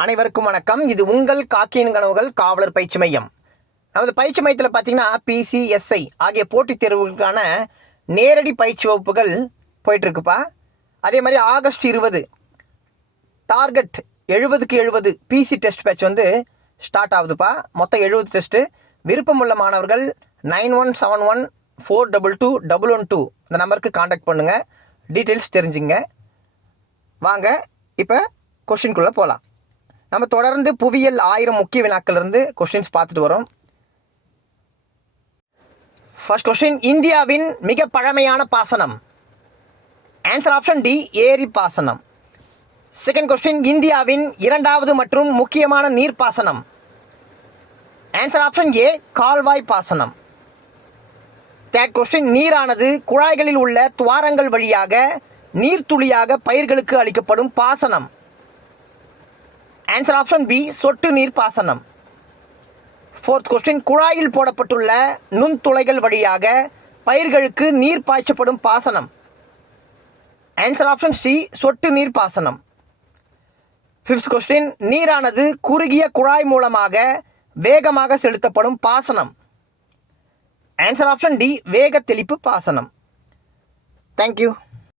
அனைவருக்கும் வணக்கம். இது உங்கள் காக்கியின் கனவுகள் காவலர் பயிற்சி மையம். நமது பயிற்சி மையத்தில் பார்த்தீங்கன்னா பிசிஎஸ்ஐ ஆகிய போட்டித் தேர்வுகளுக்கான நேரடி பயிற்சி வகுப்புகள் போயிட்டுருக்குப்பா. அதே மாதிரி ஆகஸ்ட் 20 டார்கெட் 70க்கு 70 பிசி டெஸ்ட் பேட்ச் ஸ்டார்ட் ஆகுதுப்பா. மொத்தம் 70 டெஸ்ட்டு. விருப்பமுள்ள மாணவர்கள் 9171422212 இந்த நம்பருக்கு காண்டாக்ட் பண்ணுங்கள். டீட்டெயில்ஸ் தெரிஞ்சுங்க. வாங்க இப்போ கொஷின்குள்ளே போகலாம். நம்ம தொடர்ந்து புவியியல் 1000 முக்கிய வினாக்களிலிருந்து கொஸ்டின்ஸ் பார்த்துட்டு வரோம். ஃபர்ஸ்ட் கொஸ்டின், இந்தியாவின் மிக பழமையான பாசனம். ஆன்சர் ஆப்ஷன் டி, ஏரி பாசனம். செகண்ட் கொஸ்டின், இந்தியாவின் இரண்டாவது மற்றும் முக்கியமான நீர்ப்பாசனம். ஆன்சர் ஆப்ஷன் ஏ, கால்வாய் பாசனம். தேர்ட் கொஸ்டின், நீரானது குழாய்களில் உள்ள துவாரங்கள் வழியாக நீர்த்துளியாக பயிர்களுக்கு அளிக்கப்படும் பாசனம். ஆன்சர் ஆப்ஷன் பி, சொட்டு நீர் பாசனம். ஃபோர்த் கொஸ்டின், குழாயில் போடப்பட்டுள்ள நுண்துளைகள் வழியாக பயிர்களுக்கு நீர் பாய்ச்சப்படும் பாசனம். ஆன்சர் ஆப்ஷன் சி, சொட்டு நீர் பாசனம். ஃபிஃப்த் கொஸ்டின், நீரானது குறுகிய குழாய் மூலமாக வேகமாக செலுத்தப்படும் பாசனம். ஆன்சர் ஆப்ஷன் டி, வேக தெளிப்பு பாசனம். தேங்க்யூ.